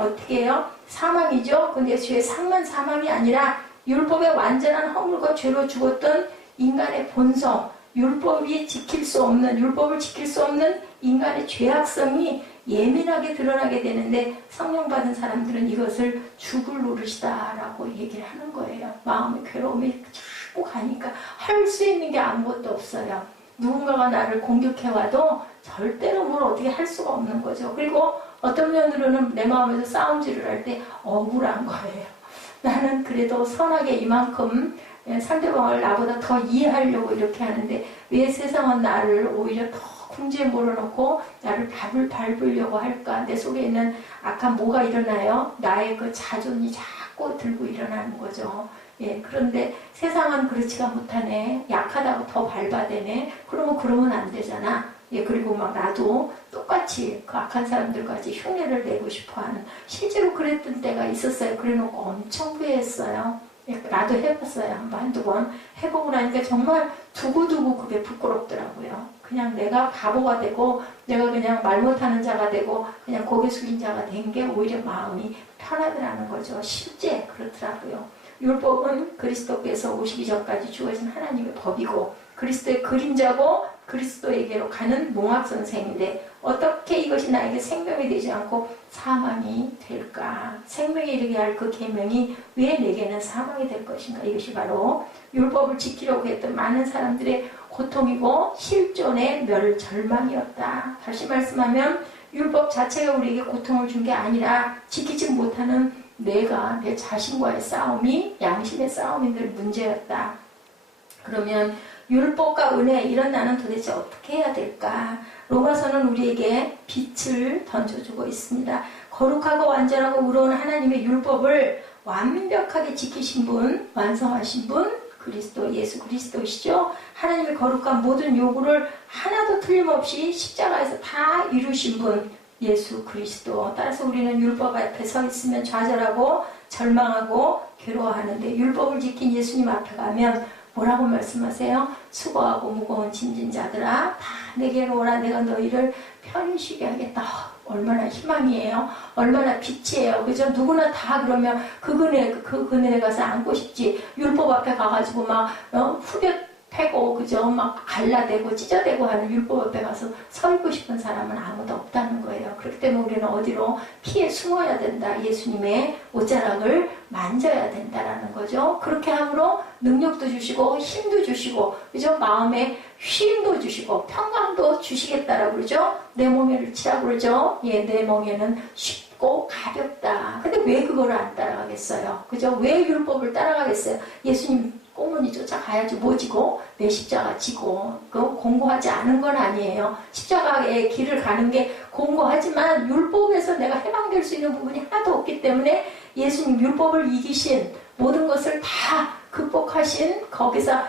어떻게 해요? 사망이죠. 근데 죄의 삭만 사망이 아니라 율법의 완전한 허물과 죄로 죽었던 인간의 본성, 율법을 지킬 수 없는 인간의 죄악성이 예민하게 드러나게 되는데, 성령 받은 사람들은 이것을 죽을 노릇이다라고 얘기를 하는 거예요. 마음의 괴로움이 자꾸 가니까 할 수 있는 게 아무것도 없어요. 누군가가 나를 공격해와도 절대로 뭘 어떻게 할 수가 없는 거죠. 그리고 어떤 면으로는 내 마음에서 싸움질을 할 때 억울한 거예요. 나는 그래도 선하게 이만큼 상대방을 나보다 더 이해하려고 이렇게 하는데 왜 세상은 나를 오히려 더 궁지에 몰아넣고 나를 밟으려고 할까? 내 속에 있는 악한 뭐가 일어나요? 나의 그 자존이 자꾸 들고 일어나는 거죠. 그런데 세상은 그렇지가 못하네. 약하다고 더 밟아대네. 그러면 안 되잖아. 그리고 막 나도 똑같이 그 악한 사람들까지 흉내를 내고 싶어 하는, 실제로 그랬던 때가 있었어요. 그래 놓고 엄청 후회했어요. 나도 해봤어요. 한두 번 해보고 나니까 정말 두고두고 그게 부끄럽더라고요. 그냥 내가 바보가 되고 내가 그냥 말 못하는 자가 되고 그냥 고개 숙인 자가 된 게 오히려 마음이 편하더라는 거죠. 실제 그렇더라고요. 율법은 그리스도께서 오시기 전까지 주어진 하나님의 법이고 그리스도의 그림자고 그리스도에게로 가는 몽학선생인데 어떻게 이것이 나에게 생명이 되지 않고 사망이 될까? 생명에 이르게 할 그 계명이 왜 내게는 사망이 될 것인가? 이것이 바로 율법을 지키려고 했던 많은 사람들의 고통이고 실존의 절망이었다. 다시 말씀하면 율법 자체가 우리에게 고통을 준 게 아니라 지키지 못하는 내가 내 자신과의 싸움이 양심의 싸움이 늘 문제였다. 그러면 율법과 은혜 이런 나는 도대체 어떻게 해야 될까? 로마서는 우리에게 빛을 던져주고 있습니다. 거룩하고 완전하고 의로운 하나님의 율법을 완벽하게 지키신 분, 완성하신 분, 그리스도, 예수 그리스도시죠. 하나님의 거룩한 모든 요구를 하나도 틀림없이 십자가에서 다 이루신 분, 예수 그리스도. 따라서 우리는 율법 앞에 서 있으면 좌절하고 절망하고 괴로워하는데 율법을 지킨 예수님 앞에 가면 뭐라고 말씀하세요? 수고하고 무거운 짐진 자들아 다 내게로 오라. 내가 너희를 편히 쉬게 하겠다. 얼마나 희망이에요. 얼마나 빛이에요. 그죠? 누구나 다 그러면 그 그늘에 가서 앉고 싶지. 율법 앞에 가가지고 막 후벼 패고 그죠? 막 갈라대고 찢어대고 하는 율법 앞에 가서 서 있고 싶은 사람은 아무도 없다는 거예요. 그렇기 때문에 우리는 어디로 피해 숨어야 된다. 예수님의 옷자락을 만져야 된다라는 거죠. 그렇게 함으로 능력도 주시고 힘도 주시고 그죠? 마음에 쉼도 주시고 평강도 주시겠다라고 그러죠. 내 몸에를 치라고 그러죠. 예, 내 몸에는 쉽고 가볍다. 근데 왜 그거를 안 따라가겠어요? 그죠? 왜 율법을 따라가겠어요? 예수님 꽁무니 쫓아가야지 뭐 지고 내 십자가 지고 그 공고하지 않은 건 아니에요. 십자가의 길을 가는 게 공고하지만 율법에서 내가 해방될 수 있는 부분이 하나도 없기 때문에 예수님 율법을 이기신 모든 것을 다 극복하신 거기서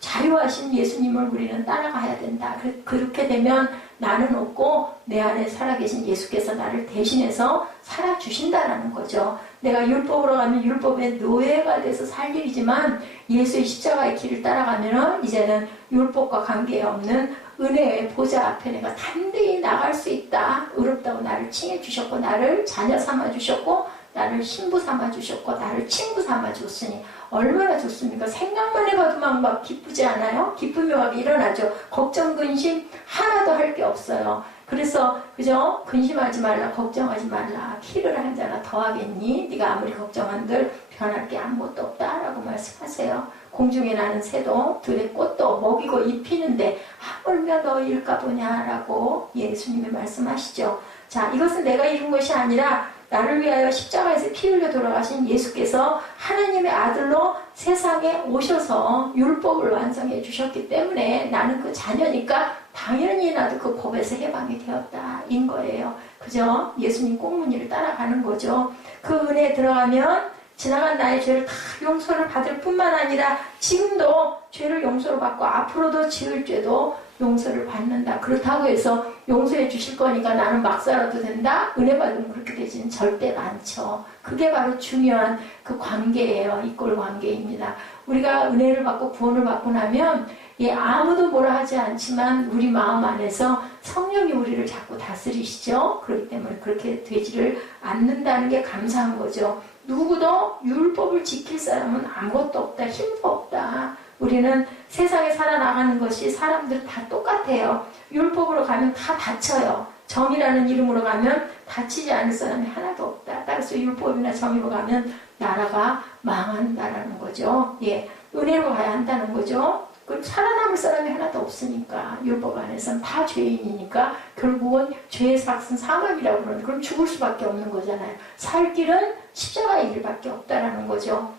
자유하신 예수님을 우리는 따라가야 된다. 그렇게 되면 나는 없고 내 안에 살아계신 예수께서 나를 대신해서 살아주신다라는 거죠. 내가 율법으로 가면 율법의 노예가 돼서 살 일이지만 예수의 십자가의 길을 따라가면 이제는 율법과 관계없는 은혜의 보좌 앞에 내가 담대히 나갈 수 있다. 의롭다고 나를 칭해 주셨고 나를 자녀 삼아 주셨고 나를 신부 삼아 주셨고 나를 친구 삼아 줬으니 얼마나 좋습니까? 생각만 해봐도 막 기쁘지 않아요? 기쁨이 막 일어나죠. 걱정 근심 하나도 할 게 없어요. 그래서 그죠? 근심하지 말라 걱정하지 말라 키를 한 자가 더하겠니? 네가 아무리 걱정한들 변할 게 아무것도 없다라고 말씀하세요. 공중에 나는 새도 들의 꽃도 먹이고 입히는데 하물며 너희일까 보냐라고 예수님이 말씀하시죠. 자, 이것은 내가 이룬 것이 아니라 나를 위하여 십자가에서 피 흘려 돌아가신 예수께서 하나님의 아들로 세상에 오셔서 율법을 완성해 주셨기 때문에 나는 그 자녀니까 당연히 나도 그 법에서 해방이 되었다 인 거예요. 그죠? 예수님 꽁무니를 따라가는 거죠. 그 은혜에 들어가면 지나간 나의 죄를 다 용서를 받을 뿐만 아니라 지금도 죄를 용서를 받고 앞으로도 지을 죄도 용서를 받는다. 그렇다고 해서 용서해 주실 거니까 나는 막 살아도 된다? 은혜 받으면 그렇게 되지는 절대 않죠. 그게 바로 중요한 그 관계예요. 이꼴 관계입니다. 우리가 은혜를 받고 구원을 받고 나면 아무도 뭐라 하지 않지만 우리 마음 안에서 성령이 우리를 자꾸 다스리시죠. 그렇기 때문에 그렇게 되지를 않는다는 게 감사한 거죠. 누구도 율법을 지킬 사람은 아무것도 없다. 힘도 없다. 우리는 세상에 살아나가는 것이 사람들 다 똑같아요. 율법으로 가면 다 다쳐요. 정의라는 이름으로 가면 다치지 않을 사람이 하나도 없다. 따라서 율법이나 정의로 가면 나라가 망한다라는 거죠. 예, 은혜로 가야 한다는 거죠. 그럼 살아남을 사람이 하나도 없으니까 율법 안에서는 다 죄인이니까 결국은 죄의 삭은 사망이라고 그러는데 그럼 죽을 수밖에 없는 거잖아요. 살 길은 십자가의 길밖에 없다라는 거죠.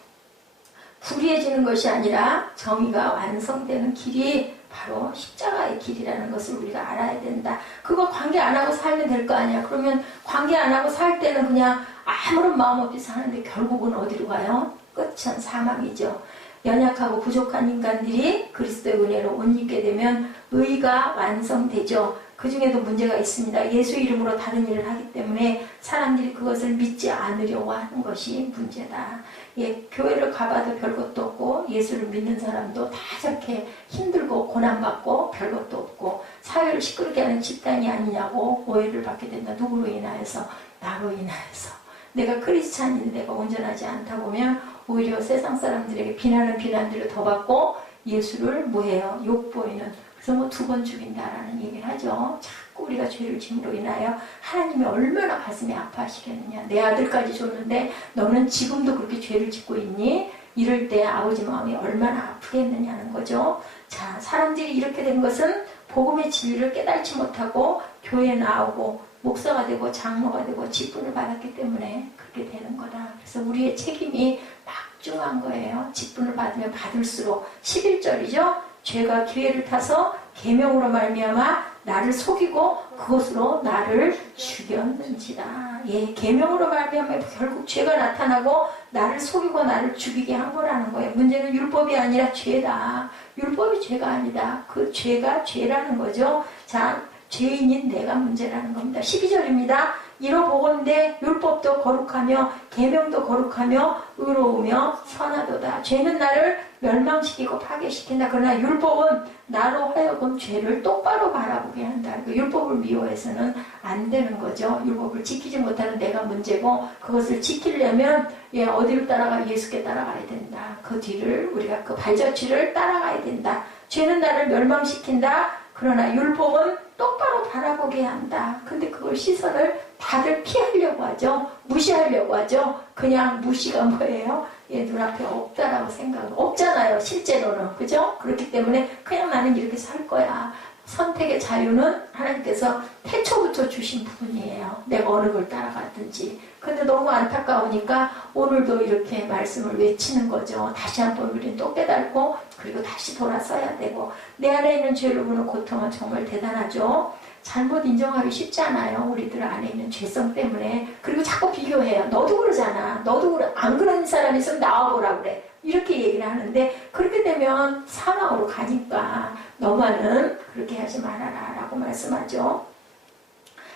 불의해지는 것이 아니라 정의가 완성되는 길이 바로 십자가의 길이라는 것을 우리가 알아야 된다. 그거 관계 안 하고 살면 될 거 아니야. 그러면 관계 안 하고 살 때는 그냥 아무런 마음 없이 사는데 결국은 어디로 가요? 끝은 사망이죠. 연약하고 부족한 인간들이 그리스도의 은혜로 옷 입게 되면 의가 완성되죠. 그 중에도 문제가 있습니다. 예수 이름으로 다른 일을 하기 때문에 사람들이 그것을 믿지 않으려고 하는 것이 문제다. 예, 교회를 가봐도 별것도 없고 예수를 믿는 사람도 다 저렇게 힘들고 고난받고 별것도 없고 사회를 시끄럽게 하는 집단이 아니냐고 오해를 받게 된다. 누구로 인하여서? 나로 인하여서. 내가 크리스찬인데 내가 온전하지 않다 보면 오히려 세상 사람들에게 비난은 비난들을 더 받고 예수를 뭐해요? 욕보이는. 그래서 2번 죽인다라는 얘기를 하죠. 자꾸 우리가 죄를 짐으로 인하여 하나님이 얼마나 가슴이 아파하시겠느냐. 내 아들까지 줬는데 너는 지금도 그렇게 죄를 짓고 있니? 이럴 때 아버지 마음이 얼마나 아프겠느냐는 거죠. 자, 사람들이 이렇게 된 것은 복음의 진리를 깨닫지 못하고 교회에 나오고 목사가 되고 장로가 되고 직분을 받았기 때문에 그렇게 되는 거다. 그래서 우리의 책임이 막중한 거예요. 직분을 받으면 받을수록 11절이죠. 죄가 기회를 타서 계명으로 말미암아 나를 속이고 그것으로 나를 죽였는지라. 예, 계명으로 말미암아 결국 죄가 나타나고 나를 속이고 나를 죽이게 한 거라는 거예요. 문제는 율법이 아니라 죄다. 율법이 죄가 아니다. 그 죄가 죄라는 거죠. 자, 죄인인 내가 문제라는 겁니다. 12절입니다. 이러보건대 율법도 거룩하며 계명도 거룩하며 의로우며 선하도다. 죄는 나를 멸망시키고 파괴시킨다. 그러나 율법은 나로 하여금 죄를 똑바로 바라보게 한다. 율법을 미워해서는 안 되는 거죠. 율법을 지키지 못하는 내가 문제고 그것을 지키려면 어디를 따라가? 예수께 따라가야 된다. 그 뒤를 우리가 그 발자취를 따라가야 된다. 죄는 나를 멸망시킨다. 그러나 율법은 똑바로 바라보게 한다. 근데 그걸 시선을 다들 피하려고 하죠. 무시하려고 하죠. 그냥 무시가 뭐예요? 눈앞에 없다라고 생각하고 없잖아요. 실제로는. 그죠? 그렇기 때문에 그냥 나는 이렇게 살 거야. 선택의 자유는 하나님께서 태초부터 주신 부분이에요. 내가 어느 걸 따라가든지. 근데 너무 안타까우니까 오늘도 이렇게 말씀을 외치는 거죠. 다시 한번 우리는 또 깨닫고 그리고 다시 돌아서야 되고 내 안에 있는 죄를 보는 고통은 정말 대단하죠. 잘못 인정하기 쉽지 않아요. 우리들 안에 있는 죄성 때문에. 그리고 자꾸 비교해요. 너도 그러잖아. 너도 그래. 안 그런 사람이 있으면 나와보라 그래. 이렇게 얘기를 하는데 그렇게 되면 사망으로 가니까 너만은 그렇게 하지 말아라 라고 말씀하죠.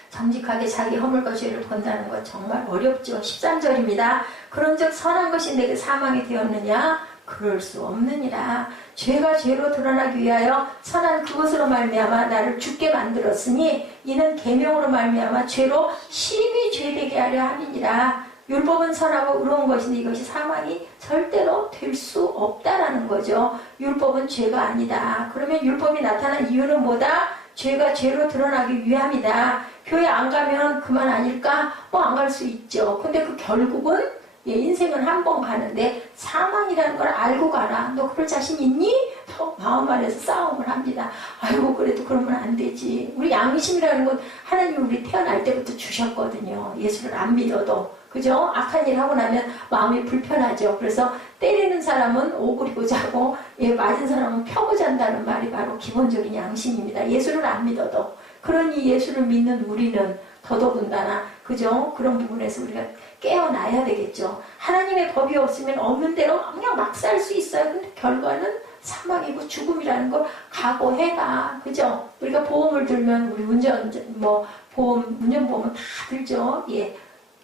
정직하게 자기 허물과 죄를 본다는 것 정말 어렵죠. 13절입니다. 그런즉 선한 것이 내게 사망이 되었느냐? 그럴 수 없느니라. 죄가 죄로 드러나기 위하여 선한 그것으로 말미암아 나를 죽게 만들었으니 이는 계명으로 말미암아 죄로 심히 죄되게 하려 함이니라. 율법은 선하고 의로운 것인데 이것이 사망이 절대로 될 수 없다라는 거죠. 율법은 죄가 아니다. 그러면 율법이 나타난 이유는 뭐다? 죄가 죄로 드러나기 위함이다. 교회 안 가면 그만 아닐까? 안 갈 수 있죠. 근데 그 결국은 인생은 한 번 가는데 사망이라는 걸 알고 가라. 너 그럴 자신 있니? 또 마음 안에서 싸움을 합니다. 아이고 그래도 그러면 안 되지. 우리 양심이라는 건 하나님이 우리 태어날 때부터 주셨거든요. 예수를 안 믿어도. 그죠? 악한 일 하고 나면 마음이 불편하죠. 그래서 때리는 사람은 오그리고 자고 맞은 사람은 펴고 잔다는 말이 바로 기본적인 양심입니다. 예수를 안 믿어도. 그러니 예수를 믿는 우리는 더더군다나 그죠? 그런 부분에서 우리가 깨어나야 되겠죠. 하나님의 법이 없으면 없는 대로 그냥 막 살 수 있어요. 근데 결과는 사망이고 죽음이라는 걸 각오해라. 그죠? 우리가 보험을 들면 우리 운전보험은 다 들죠. 예.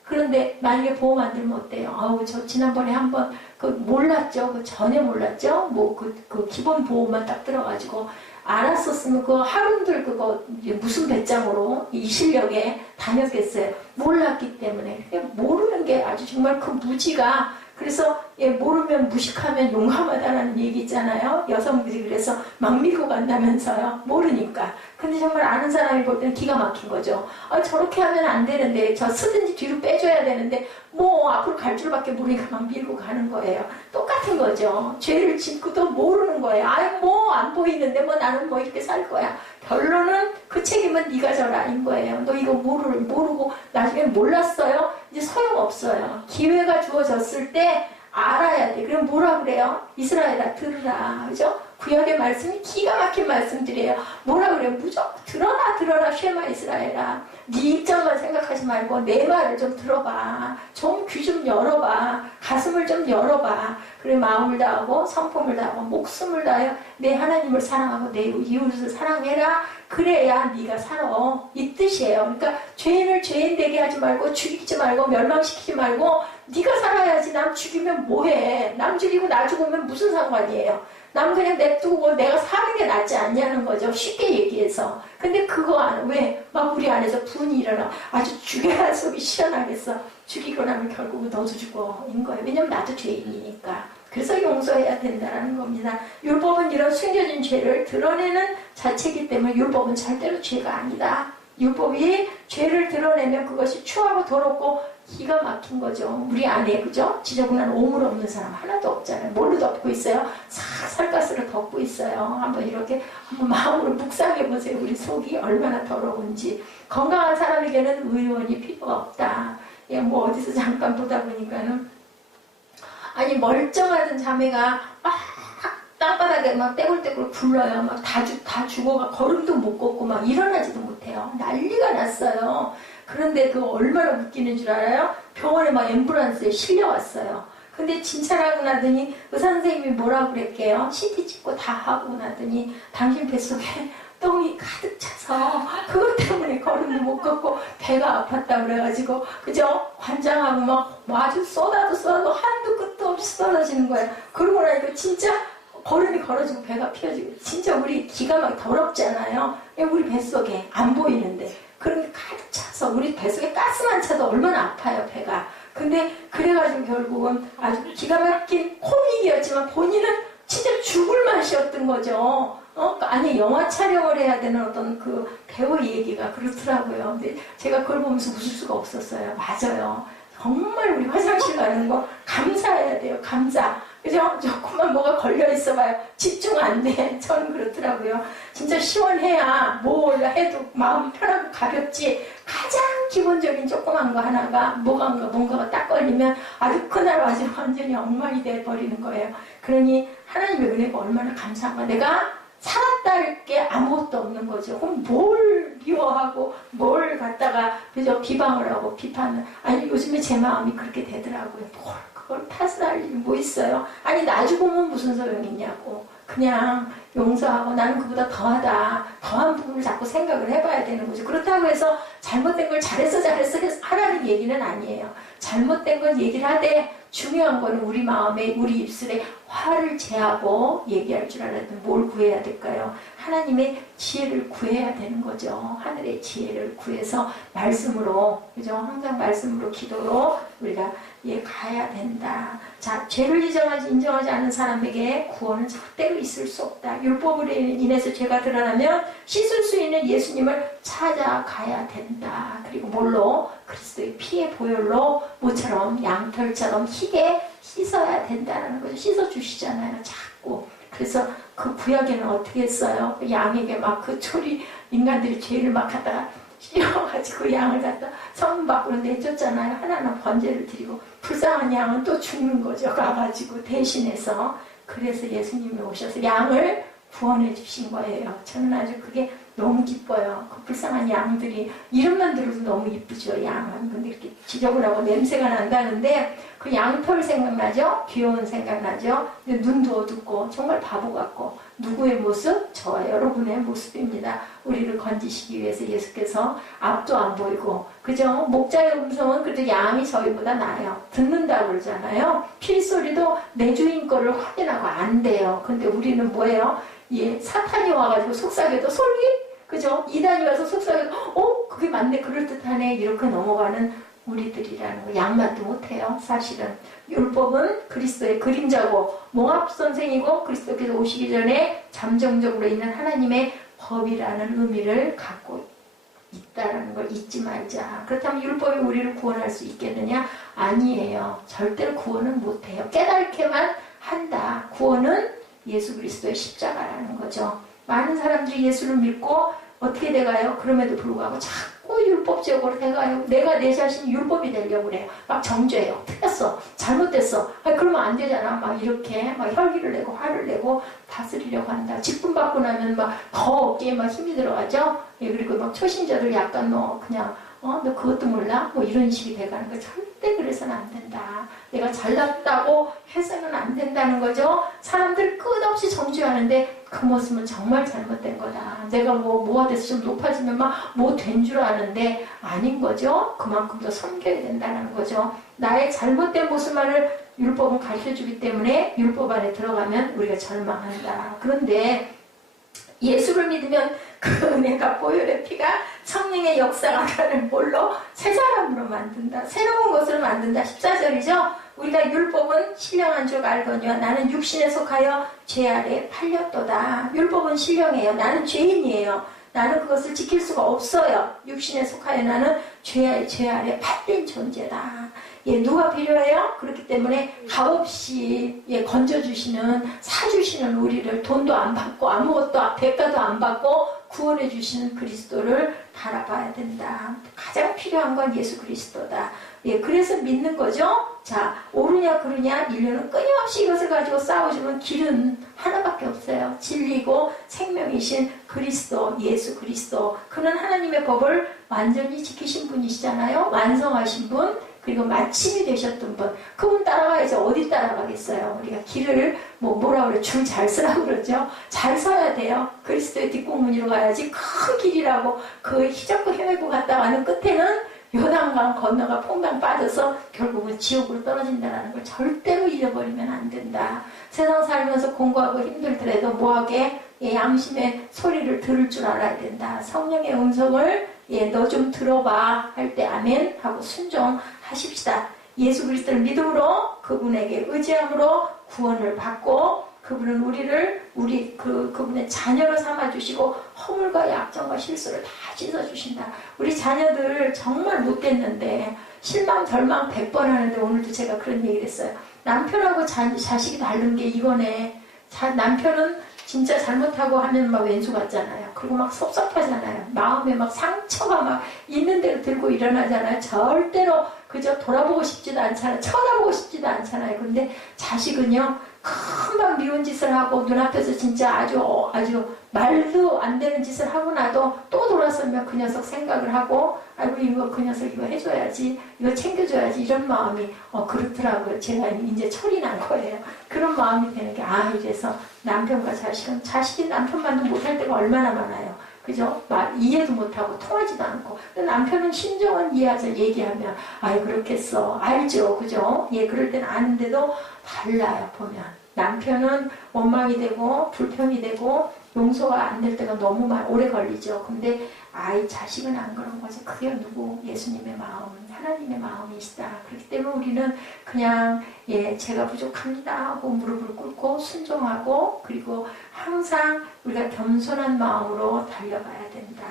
그런데 만약에 보험 안 들면 어때요? 저 지난번에 한번 몰랐죠. 전에 몰랐죠. 그 기본 보험만 딱 들어가지고 알았었으면 하루들 무슨 배짱으로 이 실력에 다녔겠어요. 몰랐기 때문에. 모르는 게 아주 정말 그 무지가. 그래서 모르면 무식하면 용감하다라는 얘기 있잖아요. 여성들이 그래서 막 밀고 간다면서요. 모르니까. 근데 정말 아는 사람이 볼 때는 기가 막힌 거죠. 저렇게 하면 안 되는데 저 쓰든지 뒤로 빼줘야 되는데 앞으로 갈 줄밖에 모르니까 막 밀고 가는 거예요. 똑같은 거죠. 죄를 짓고도 모르는 거예요. 안 보이는데 나는 이렇게 살 거야. 결론은 그 책임은 네가 져라인 거예요. 너 이거 모르고 나중에 몰랐어요? 이제 소용없어요. 기회가 주어졌을 때 알아야 돼. 그럼 뭐라 그래요? 이스라엘아 들으라. 그죠? 구약의 말씀이 기가 막힌 말씀들이에요. 뭐라 그래요? 무조건 들어라 쉐마 이스라엘아. 네 입장만 생각하지 말고 내 말을 좀 들어봐. 좀 귀 좀 열어봐. 가슴을 좀 열어봐. 그래 마음을 다하고 성품을 다하고 목숨을 다하여 내 하나님을 사랑하고 내 이웃을 사랑해라. 그래야 네가 살아. 이 뜻이에요. 그러니까 죄인을 죄인 되게 하지 말고 죽이지 말고 멸망시키지 말고 네가 살아야지. 남 죽이면 뭐해. 남 죽이고 나 죽으면 무슨 상관이에요. 남 그냥 냅두고 내가 사는 게 낫지 않냐는 거죠. 쉽게 얘기해서. 근데 왜? 우리 안에서 분이 일어나. 아주 죽여야 속이 시원하겠어. 죽이고 나면 결국은 너도 죽어인 거예요. 왜냐면 나도 죄인이니까. 그래서 용서해야 된다는 겁니다. 율법은 이런 숨겨진 죄를 드러내는 자체이기 때문에 율법은 절대로 죄가 아니다. 율법이 죄를 드러내면 그것이 추하고 더럽고 기가 막힌 거죠. 우리 안에 그죠? 지저분한 오물 없는 사람 하나도 없잖아요. 뭘로 덮고 있어요? 살갗을 스스로 덮고 있어요. 한번 이렇게 한번 마음으로 묵상해 보세요. 우리 속이 얼마나 더러운지. 건강한 사람에게는 의원이 필요가 없다. 예, 뭐 어디서 잠깐 보다 보니까는 아니 멀쩡하던 자매가 막 땅바닥에 막 떼굴떼굴 굴러요. 막 다 죽어가 걸음도 못 걷고 막 일어나지도 못해요. 난리가 났어요. 그런데 그 얼마나 웃기는 줄 알아요? 병원에 막 앰뷸런스에 실려왔어요. 근데 진찰하고 나더니 의사 선생님이 뭐라고 그랬게요? CT 찍고 다 하고 나더니 당신 뱃속에 똥이 가득 차서 그것 때문에 걸음도 못 걷고 배가 아팠다고 그래가지고 그죠? 관장하고 막 아주 쏟아도 한도 끝도 없이 쏟아지는 거예요. 그러고 나니까 진짜 걸음이 걸어지고 배가 피어지고 진짜 우리 기가 막 더럽잖아요. 우리 뱃속에 안 보이는데 그런 게 가득 차서 우리 뱃속에 가스만 차도 얼마나 아파요 배가. 근데 그래가지고 결국은 아주 기가 막힌 코믹이었지만 본인은 진짜 죽을 맛이었던 거죠. 아니 영화 촬영을 해야 되는 어떤 그 배우 얘기가 그렇더라고요. 근데 제가 그걸 보면서 웃을 수가 없었어요. 맞아요. 정말 우리 화장실 가는 거 감사해야 돼요. 감사. 그죠? 조금만 뭐가 걸려있어 봐요. 집중 안 돼. 저는 그렇더라고요. 진짜 시원해야 뭘 해도 마음이 편하고 가볍지. 가장 기본적인 조그만 거 하나가 뭔가가 딱 걸리면 아주 그날 아주 완전히 엉망이 돼버리는 거예요. 그러니 하나님의 은혜가 얼마나 감사한가. 내가 살았다 할 게 아무것도 없는 거죠. 그럼 뭘 미워하고 뭘 갖다가 그저 비방을 하고 비판을. 아니 요즘에 제 마음이 그렇게 되더라고요. 뭘 그걸 탓을 할 일이 뭐 있어요. 아니 나 죽으면 무슨 소용이 있냐고. 그냥 용서하고 나는 그보다 더한 부분을 자꾸 생각을 해봐야 되는 거죠. 그렇다고 해서 잘못된 걸 잘했어 하라는 얘기는 아니에요. 잘못된 건 얘기를 하되 중요한 거는 우리 마음에 우리 입술에 화를 제하고 얘기할 줄 알았는데 뭘 구해야 될까요? 하나님의 지혜를 구해야 되는 거죠. 하늘의 지혜를 구해서 말씀으로, 그죠? 항상 말씀으로 기도로 우리가 가야 된다. 자, 죄를 인정하지 않는 사람에게 구원은 절대로 있을 수 없다. 율법으로 인해서 죄가 드러나면 씻을 수 있는 예수님을 찾아가야 된다. 그리고 뭘로? 그리스도의 피의 보혈로 모처럼 양털처럼 희게 씻어야 된다는 거죠. 씻어주시잖아요. 자꾸. 그래서 그 구약에는 어떻게 했어요? 양에게 막 그 초리 인간들이 죄를 막 갖다가 씌워가지고 양을 갖다 성문 밖으로 내쫓잖아요. 하나하나 번제를 드리고 불쌍한 양은 또 죽는 거죠. 가가지고 대신해서. 그래서 예수님이 오셔서 양을 구원해 주신 거예요. 저는 아주 그게 너무 기뻐요. 그 불쌍한 양들이 이름만 들어도 너무 이쁘죠. 양은. 근데 이렇게 지저분하고 냄새가 난다는데 그 양털 생각나죠? 귀여운 생각나죠? 근데 눈도 어둡고 정말 바보 같고 누구의 모습? 저와 여러분의 모습입니다. 우리를 건지시기 위해서 예수께서 앞도 안 보이고 그죠? 목자의 음성은 그래도 양이 저희보다 나아요. 듣는다고 그러잖아요. 필소리도 내 주인 거를 확인하고 안 돼요. 근데 우리는 뭐예요? 사탄이 와가지고 속삭여도 소리? 그죠? 이단이 와서 속삭여도 그게 맞네 그럴듯하네 이렇게 넘어가는 우리들이라는 거. 양맛도 못해요. 사실은 율법은 그리스도의 그림자고 몽합선생이고 그리스도께서 오시기 전에 잠정적으로 있는 하나님의 법이라는 의미를 갖고 있다는 걸 잊지 말자. 그렇다면 율법이 우리를 구원할 수 있겠느냐? 아니에요. 절대로 구원은 못해요. 깨닫게만 한다. 구원은 예수 그리스도의 십자가라는 거죠. 많은 사람들이 예수를 믿고 어떻게 돼가요? 그럼에도 불구하고 자꾸 율법적으로 돼가요. 내가 내 자신이 율법이 되려고 그래요. 막 정죄해요. 틀렸어. 잘못됐어. 그러면 안 되잖아. 막 이렇게 막 혈기를 내고 화를 내고 다스리려고 한다. 직분 받고 나면 막 더 어깨에 막 힘이 들어가죠. 그리고 막 초신자들 약간 그냥 너 그것도 몰라? 뭐 이런 식이 돼가는 거 절대 그래서는 안 된다. 내가 잘났다고 해서는 안 된다는 거죠. 사람들 끝없이 정죄하는데 그 모습은 정말 잘못된 거다. 내가 뭐가 돼서 좀 높아지면 막 뭐 된 줄 아는데 아닌 거죠. 그만큼 더 섬겨야 된다는 거죠. 나의 잘못된 모습만을 율법은 가르쳐주기 때문에 율법 안에 들어가면 우리가 절망한다. 그런데 예수를 믿으면 그 은혜가 보혈의 피가 성령의 역사가 나를 뭘로? 새 사람으로 만든다. 새로운 것으로 만든다. 14절이죠. 우리가 율법은 신령한 줄 알거니와 나는 육신에 속하여 죄 아래 팔렸도다. 율법은 신령해요. 나는 죄인이에요. 나는 그것을 지킬 수가 없어요. 육신에 속하여 나는 죄 아래 팔린 존재다. 예, 누가 필요해요? 그렇기 때문에 값없이 예, 건져주시는, 사주시는 우리를 돈도 안 받고 아무것도 대가도 안 받고 구원해 주시는 그리스도를 바라봐야 된다. 가장 필요한 건 예수 그리스도다. 예, 그래서 믿는 거죠. 자, 옳으냐 그르냐 인류는 끊임없이 이것을 가지고 싸우지만 길은 하나밖에 없어요. 진리고 생명이신 그리스도, 예수 그리스도. 그는 하나님의 법을 완전히 지키신 분이시잖아요. 완성하신 분, 그리고 마침이 되셨던 분. 그분 따라가야지 어디 따라가겠어요. 우리가 길을 뭐라 그래, 줄 잘 쓰라고 그러죠. 잘 서야 돼요. 그리스도의 뒷공문으로 가야지. 큰 길이라고 그 희적고 헤매고 갔다 가는 끝에는 요단강 건너가 퐁당 빠져서 결국은 지옥으로 떨어진다는 걸 절대로 잊어버리면 안 된다. 세상 살면서 공부하고 힘들더라도 뭐하게 양심의 소리를 들을 줄 알아야 된다. 성령의 음성을 너 좀 들어봐 할 때 아멘 하고 순종하십시다. 예수 그리스도를 믿음으로 그분에게 의지함으로 구원을 받고 그분은 우리를 그분의 자녀로 삼아주시고 허물과 약점과 실수를 다 씻어주신다. 우리 자녀들 정말 못됐는데 실망 절망 100번 하는데 오늘도 제가 그런 얘기를 했어요. 남편하고 자식이 다른 게 이거네. 남편은 진짜 잘못하고 하면 막 왼수 같잖아요. 그리고 막 섭섭하잖아요. 마음에 막 상처가 막 있는 대로 들고 일어나잖아요. 절대로 그저 돌아보고 싶지도 않잖아요. 쳐다보고 싶지도 않잖아요. 근데 자식은요, 금방 미운 짓을 하고 눈앞에서 진짜 아주 말도 안 되는 짓을 하고 나도 또 돌아서면 그 녀석 생각을 하고 아이고 이거 그 녀석 이거 해줘야지, 이거 챙겨줘야지, 이런 마음이 그렇더라고요. 제가 이제 철이 난 거예요. 그런 마음이 되는 게 이래서 남편과 자식이 남편만도 못할 때가 얼마나 많아요. 그죠? 이해도 못하고 통하지도 않고. 근데 남편은 심정은 이해하자 얘기하면 그렇겠어. 알죠. 그죠? 예, 그럴 때는 아는데도 달라요. 보면 남편은 원망이 되고 불평이 되고 용서가 안 될 때가 너무 오래 걸리죠. 근데 자식은 안 그런 거지. 그게 누구? 예수님의 마음, 하나님의 마음이시다. 그렇기 때문에 우리는 그냥 제가 부족합니다 하고 무릎을 꿇고 순종하고, 그리고 항상 우리가 겸손한 마음으로 달려가야 된다.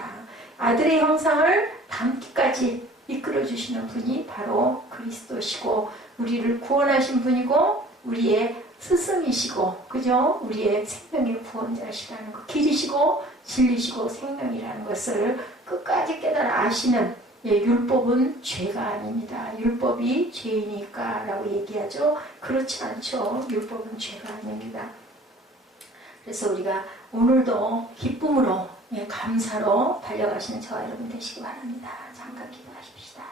아들의 형상을 닮기까지 이끌어주시는 분이 바로 그리스도시고 우리를 구원하신 분이고 우리의 스승이시고, 그죠? 우리의 생명의 구원자시라는 것, 길이시고 진리시고 생명이라는 것을 끝까지 깨달아 아시는, 율법은 죄가 아닙니다. 율법이 죄이니까 라고 얘기하죠. 그렇지 않죠. 율법은 죄가 아닙니다. 그래서 우리가 오늘도 기쁨으로, 감사로 달려가시는 저와 여러분 되시기 바랍니다. 잠깐 기도하십시다.